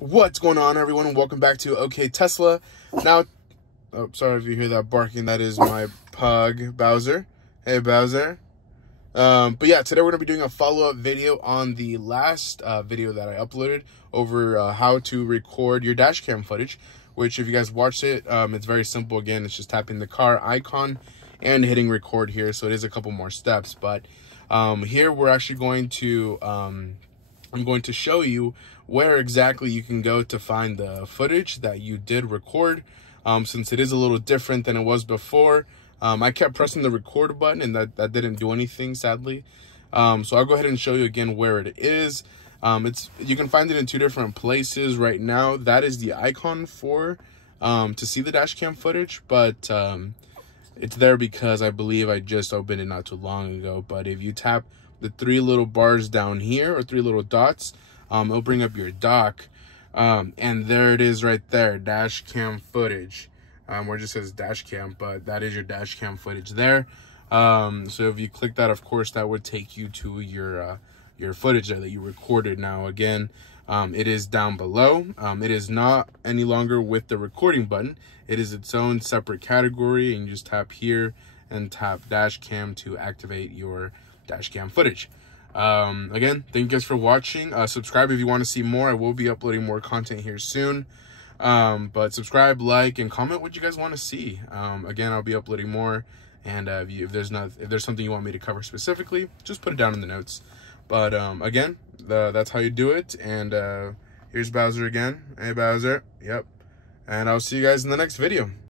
What's going on, everyone? Welcome back to OK Tesla. Now, oh, sorry if you hear that barking. That is my pug, Bowser. Hey, Bowser. But yeah, today we're going to be doing a follow-up video on the last video that I uploaded over how to record your dash cam footage, which if you guys watched it, it's very simple. Again, it's just tapping the car icon and hitting record here. So it is a couple more steps, but here we're actually going to, I'm going to show you where exactly you can go to find the footage that you did record, since it is a little different than it was before. I kept pressing the record button and that didn't do anything, sadly. So I'll go ahead and show you again where it is. You can find it in two different places right now. That is the icon for to see the dash cam footage, but it's there because I believe I just opened it not too long ago. But if you tap the three little bars down here, or three little dots, it'll bring up your dock, and there it is right there, dash cam footage, where it just says dash cam, but that is your dash cam footage there. So if you click that, of course, that would take you to your footage there that you recorded. Now again, it is down below. It is not any longer with the recording button. It is its own separate category, and you just tap here and tap dash cam to activate your dash cam footage. Again, thank you guys for watching. Subscribe if you want to see more. I will be uploading more content here soon. But subscribe, like, and comment what you guys want to see. Again, I'll be uploading more, and if there's something you want me to cover specifically, just put it down in the notes. But again, that's how you do it. And here's Bowser again. Hey, Bowser. Yep. And I'll see you guys in the next video.